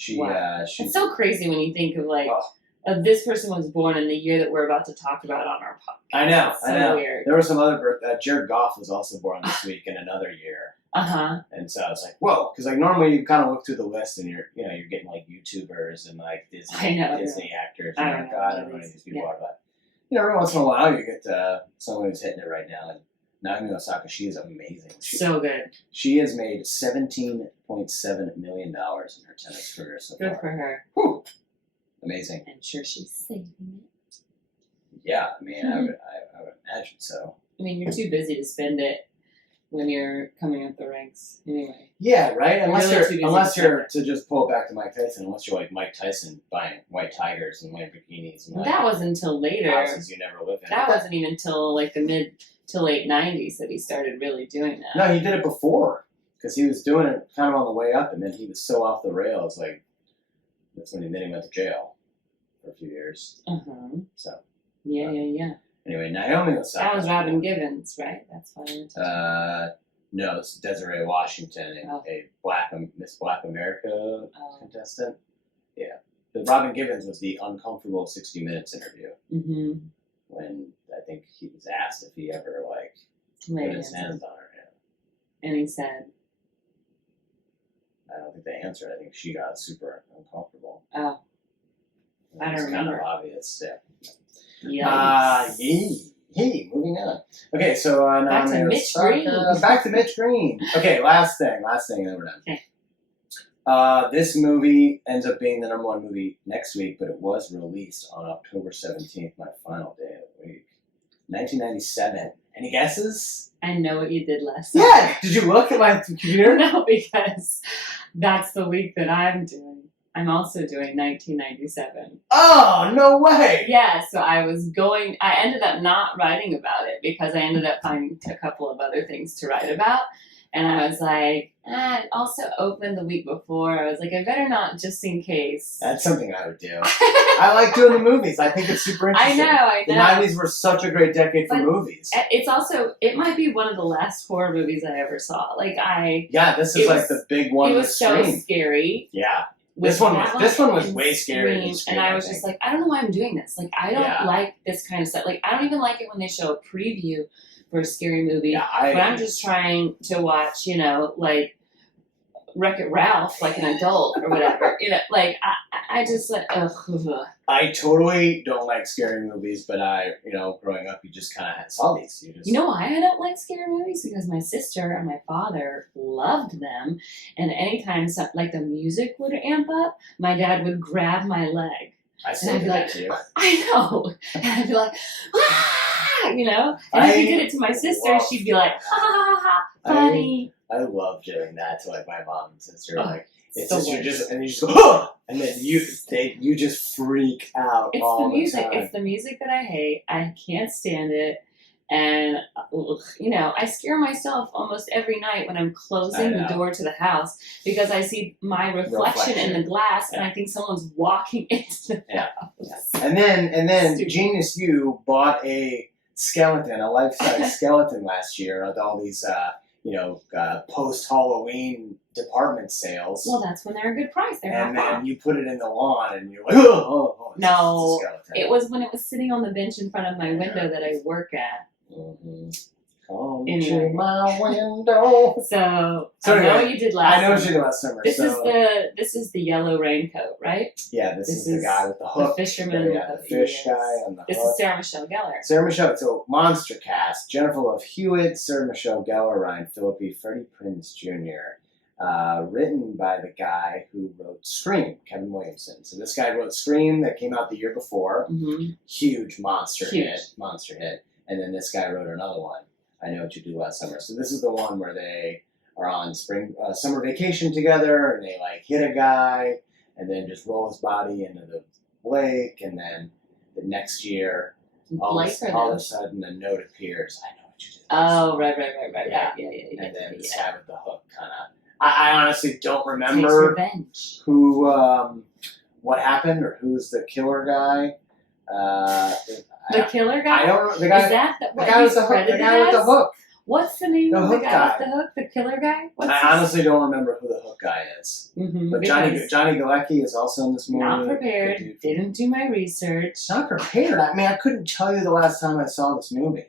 It's so crazy when you think of this person was born in the year that we're about to talk about on our podcast. I know. It's so weird. There were some other Jared Goff was also born this week in another year. And so I was like, whoa, because like normally you kind of look through the list and you're getting like YouTubers and like Disney actors. And I don't know who these people are, but every once in a while you get someone who's hitting it right now. And Naomi Osaka, she is amazing. So good. She has made $17.7 million in her tennis career so far. Good for her. Whew. Amazing. I'm sure she's saving it. Yeah, I mean, I would imagine so. I mean, you're too busy to spend it when you're coming up the ranks anyway. Yeah, right. Unless Really too busy you're to just pull it back to Mike Tyson. Unless you're like Mike Tyson buying white tigers and Lamborghinis and like, That wasn't until later. houses you never live in. That wasn't even till like the mid to late 90s that he started really doing that. No, he did it before because he was doing it kind of on the way up, and then he was so off the rails. Like that's when he went to jail for a few years. So Yeah. anyway, Naomi Osaka. That was Robin Givens, right? That's why I went to No, it's Desiree Washington, a Miss Black America contestant. Yeah, but Robin Givens was the uncomfortable 60 Minutes interview when I think he was asked if he ever put his hands on her. And he said, I don't think they answered. I think she got super uncomfortable. Oh, I don't remember. Kind of obvious. Yeah. Hey, moving on. Okay, so back to Mitch Green. Back to Mitch Green. Okay, last thing, and then we're done. Okay. This movie ends up being the #1 movie next week, but it was released on October 17th, my final day of the week. 1997. Any guesses? I know what you did last time. Yeah! Did you look at my computer? No, because that's the week that I'm doing. I'm also doing 1997. Oh, no way! Yeah, so I ended up not writing about it because I ended up finding a couple of other things to write about. And I was like, it also opened the week before. I was like, I better not just in case. That's something I would do. I like doing the movies. I think it's super interesting. I know. The 90s were such a great decade for movies. It's also, it might be one of the last horror movies I ever saw. Yeah, this is the big one. It was so scary. Yeah. This one was way scarier than Scream, and I was just like, I don't know why I'm doing this. Like, I don't like this kind of stuff. Like, I don't even like it when they show a preview for a scary movie. Yeah, but I'm just trying to watch, Wreck-It Ralph like an adult or whatever. I just like, ugh. I totally don't like scary movies, but growing up, you just kind of saw these. You know why I don't like scary movies? Because my sister and my father loved them, and anytime the music would amp up, my dad would grab my leg. I still do that to you. I know. And I'd be like, and if you did it to my sister, she'd be like, funny. I love doing that to my mom and sister. It's so just and you just go, and then you just freak out. It's all the music. The time. It's the music that I hate. I can't stand it. And, I scare myself almost every night when I'm closing the door to the house because I see my reflection in the glass and I think someone's walking into the house. And then Genius You bought a skeleton, a life-size skeleton last year with all these, post-Halloween department sales. Well, that's when they're a good price. They're and half then off. you put it in the lawn and you're like, oh, no, it's a it was when it was sitting on the bench in front of my window that I work at. Mm-hmm. Come Anyway. to my window. So anyway, I know what you did last I know what summer. you did last summer. This is the yellow raincoat, right? Yeah, this is the guy with the hook. The fisherman the fish guy on the hook. This is Sarah Michelle Gellar. Sarah Michelle, so monster cast. Jennifer Love Hewitt, Sarah Michelle Gellar, Ryan Phillippe, Freddie Prinze Jr. Written by the guy who wrote Scream, Kevin Williamson. So this guy wrote Scream that came out the year before. Mm-hmm. Huge monster hit. And then this guy wrote another one, I Know What You Do Last Summer. So this is the one where they are on summer vacation together and they hit a guy and then just roll his body into the lake, and then the next year all of a sudden a note appears. I know what you did. Oh, right. Yeah. And then this guy with the hook kind of. I honestly don't remember who, what happened or who's the killer guy. The killer guy? I don't know. The guy, is that the guy with the hook. The guy with the hook. What's the name of the guy with the hook? The killer guy? I honestly don't remember who the hook guy is. Mm-hmm, but Johnny Galecki is also in this movie. Not prepared. Didn't do my research. Not prepared. I mean, I couldn't tell you the last time I saw this movie.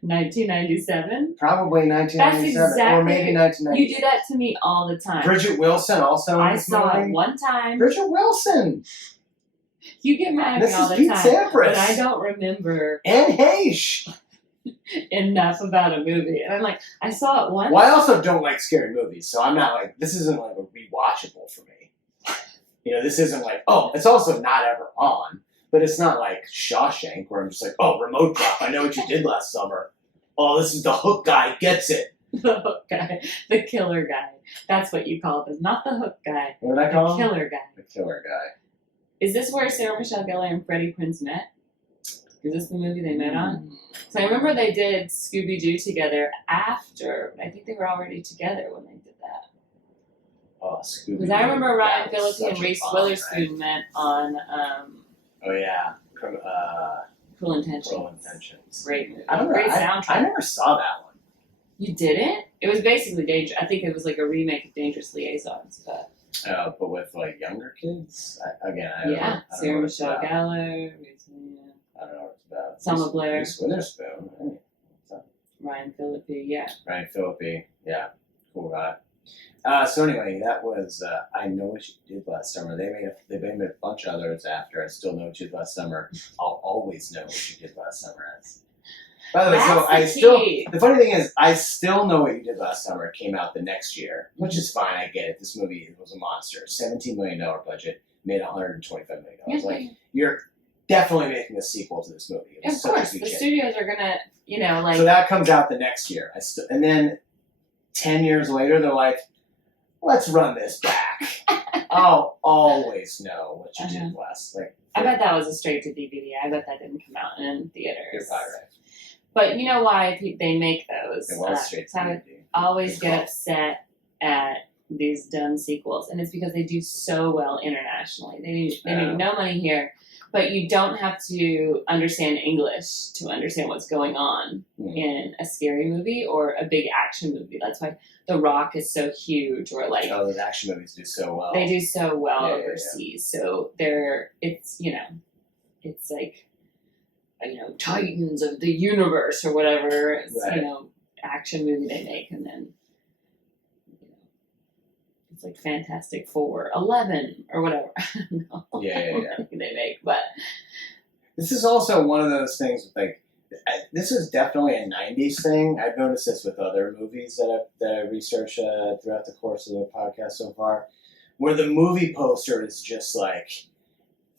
1997? Probably 1997, or maybe 1997. You do that to me all the time. Bridget Wilson also in this movie. I saw it one time. Bridget Wilson. You get mad at me all the Pete time. Sampras. But I don't remember Anne Heche. enough about a movie. And I'm like, I saw it once. Well, I also don't like scary movies, so I'm not this isn't a rewatchable for me. This isn't it's also not ever on. But it's not like Shawshank where I'm just like, oh, remote drop. I know what you did last summer. Oh, this is the hook guy. Gets it. The hook guy. The killer guy. That's what you called him. Not the hook guy. What did I call him? The killer guy. The killer guy. Is this where Sarah Michelle Gellar and Freddie Prinze met? Is this the movie they met on? So I remember they did Scooby-Doo together after, but I think they were already together when they did that. Oh, Scooby-Doo. Because I remember Ryan That was Phillippe and such a Reese bomb, Witherspoon met on Oh, yeah. Cruel Intentions. Cruel Intentions. Great movie. I Great soundtrack. I never saw that one. You didn't? It was basically Danger. I think it was like a remake of Dangerous Liaisons, but But with like younger kids, I don't know. yeah, I don't know Sarah what it's Michelle about. Gellar, I don't know what it's about. Selma Blair. Reese Witherspoon. Hey, Ryan Phillippe, yeah. Ryan Phillippe. Yeah, cool guy. So anyway, that was I Know What You Did Last Summer. They made a bunch of others after I Still Know What You Did Last Summer. I'll always know what you did last summer. By the way, That's the key. the funny thing is, I Still Know What You Did Last Summer came out the next year, which is fine. I get it. This movie was a monster. $17 million budget, made $125 million. Yeah. Like, you're definitely making a sequel to this movie. It was Of such a course, huge the hit. studios are gonna, like. So that comes out the next year. And then 10 years later, they're like, let's run this back. I'll always know what you did last. Like, I bet that was a straight to DVD. I bet that didn't come out in theaters. You're probably right. But you know why they make those? It was straight to I DVD. always get upset at these dumb sequels, and it's because they do so well internationally. They make no money here, but you don't have to understand English to understand what's going on in a scary movie or a big action movie. That's why The Rock is so huge, or like those action movies do so well. they do so well Yeah, overseas. So it's like Titans of the Universe or whatever. It's Right. action movie they make, and then it's like Fantastic Four, 11 or whatever. I don't know. Yeah. They make, but This is also one of those things with like, this is definitely a 90s thing. I've noticed this with other movies that I've researched throughout the course of the podcast so far, where the movie poster is just like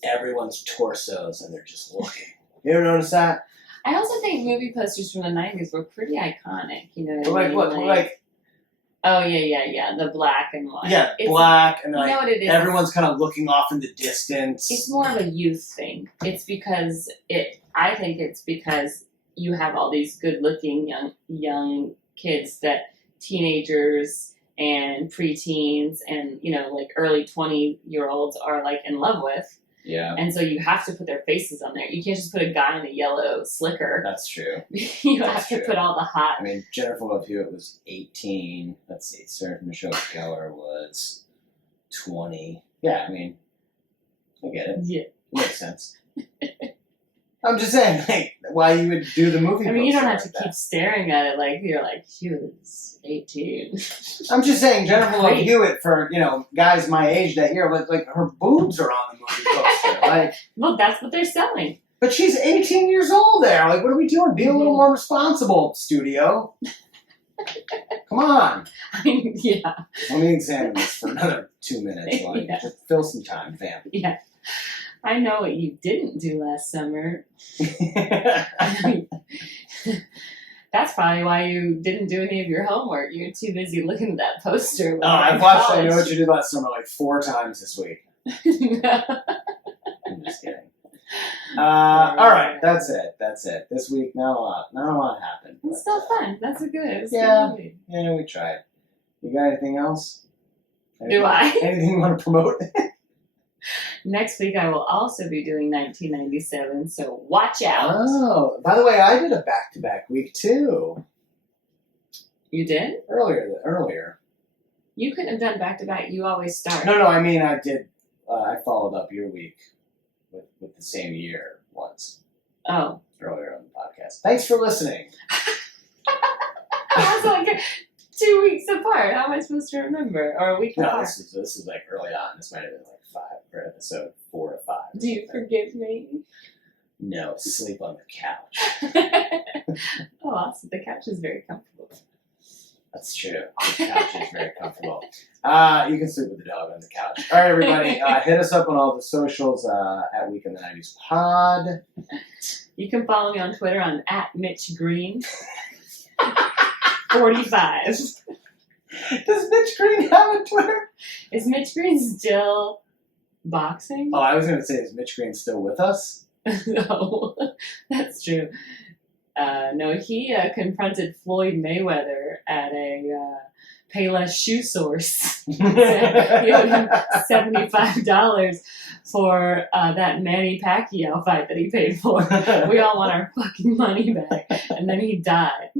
everyone's torsos and they're just looking. You ever notice that? I also think movie posters from the 90s were pretty iconic. You know what I Like mean? what? Like oh yeah, the black and white. yeah, It's- black and You like know what it is? everyone's kind of looking off in the distance. It's more of a youth thing. It's because I think it's because you have all these good-looking young kids that teenagers and preteens and like early 20-year-olds are like in love with. Yeah, And so you have to put their faces on there. You can't just put a guy in a yellow slicker. that's true. You That's have to true. put all the hot. I mean, Jennifer Love Hewitt was 18. Let's see, Sarah Michelle Gellar was 20. Yeah, I mean, I get it. Yeah. It makes sense. I'm just saying, like, why you would do the movie. I mean, you don't have poster to like keep staring at it like you're like, she was 18. that. I'm just saying, Jennifer Love Great. Hewitt for guys my age that year, like her boobs are on the movie poster, like. Well, that's what they're selling. But she's 18 years old there. Like, what are we doing? Be a little more responsible, studio. Come on. Yeah. Let me examine this for another 2 minutes. Like, Yeah. just fill some time, fam. Yeah. I know what you didn't do last summer. That's probably why you didn't do any of your homework. You're too busy looking at that poster. when I've you're in watched I Know college. What You Did Last Summer like 4 times this week. I'm just kidding. All right, that's it. This week, not a lot happened. It's still fun. That's a good. It's Yeah. a good movie. Yeah, we tried. You got anything else? Do I? Anything you want to promote? Next week I will also be doing 1997, so watch out. Oh, by the way, I did a back-to-back week too. You did? Earlier. You couldn't have done back to back. You always start. No, I mean I did. I followed up your week with the same year once Oh. earlier on the podcast. Thanks for listening. I was like 2 weeks apart. How am I supposed to remember? Or a week No, apart? this is like early on. This might have been like 5 or episode 4 to 5. Do you forgive me? No, sleep on the couch. Oh, awesome. The couch is very comfortable. That's true. The couch is very comfortable. You can sleep with the dog on the couch. All right, everybody. Hit us up on all the socials at Week in the 90s Pod. You can follow me on Twitter on @MitchGreen45. Does Mitch Green have a Twitter? Is Mitch Green still boxing? Oh, I was going to say, is Mitch Green still with us? No, that's true. No, he confronted Floyd Mayweather at a Payless Shoe Source. He owed him $75 for that Manny Pacquiao fight that he paid for. We all want our fucking money back. And then he died.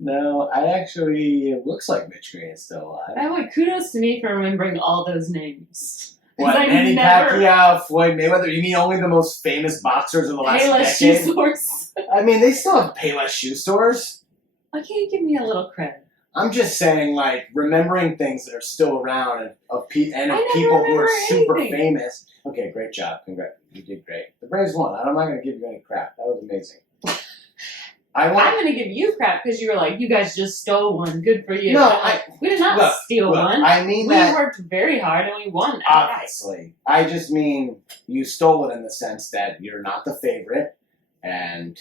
No, it looks like Mitch Green is still alive. By the way, kudos to me for remembering all those names. What, Manny Pacquiao, Floyd Mayweather? You mean only the most famous boxers of the last Payless decade? Shoe Source. I mean, they still have Payless shoe stores. Why can't you give me a little credit? I'm just saying, like, remembering things that are still around and of people who are super famous. Okay, great job. Congrats. You did great. The Braves won. I'm not going to give you any crap. That was amazing. I'm going to give you crap because you were like, you guys just stole one. Good for you. No, we did not steal one. I mean we that. We worked very hard and we won. Obviously. I just mean you stole it in the sense that you're not the favorite and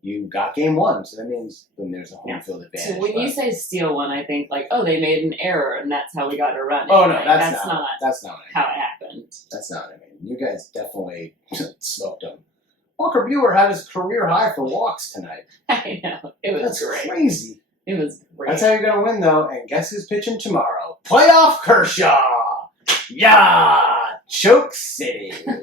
you got game one. So that means when there's a home field advantage. So when you say steal one, I think like, oh, they made an error and that's how we got a run. Oh, no, like, that's not how it happened. That's not what I mean. You guys definitely smoked them. Walker Buehler had his career high for walks tonight. I know. It was great. Crazy. It was great. That's how you're going to win, though. And guess who's pitching tomorrow? Playoff Kershaw. Yeah. Choke City. All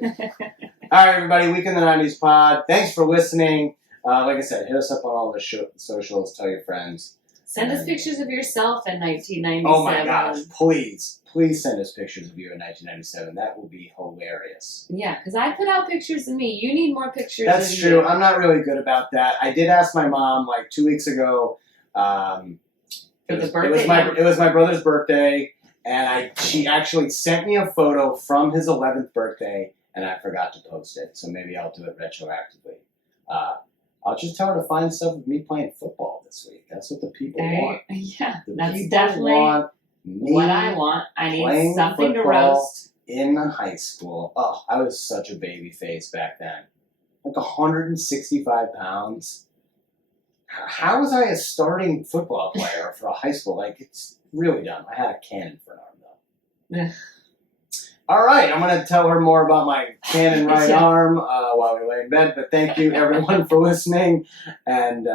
right, everybody. Week in the 90s Pod. Thanks for listening. Like I said, hit us up on all the socials. Tell your friends. Send us pictures of yourself in 1997. Oh, my gosh. Please. Please send us pictures of you in 1997. That will be hilarious. Yeah, because I put out pictures of me. You need more pictures That's of true. you. I'm not really good about that. I did ask my mom like 2 weeks ago. It was my brother's birthday, and she actually sent me a photo from his 11th birthday, and I forgot to post it. So maybe I'll do it retroactively. I'll just tell her to find stuff of me playing football this week. That's what the people want. Yeah, the that's definitely what I want. I need something to roast. In high school. Oh, I was such a baby face back then. Like 165 pounds. How was I a starting football player for a high school? Like, it's really dumb. I had a cannon for an arm, though. Yeah. All right, I'm going to tell her more about my cannon right arm while we lay in bed. But thank you, everyone, for listening. And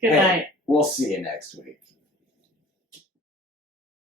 Good night. We'll see you next week.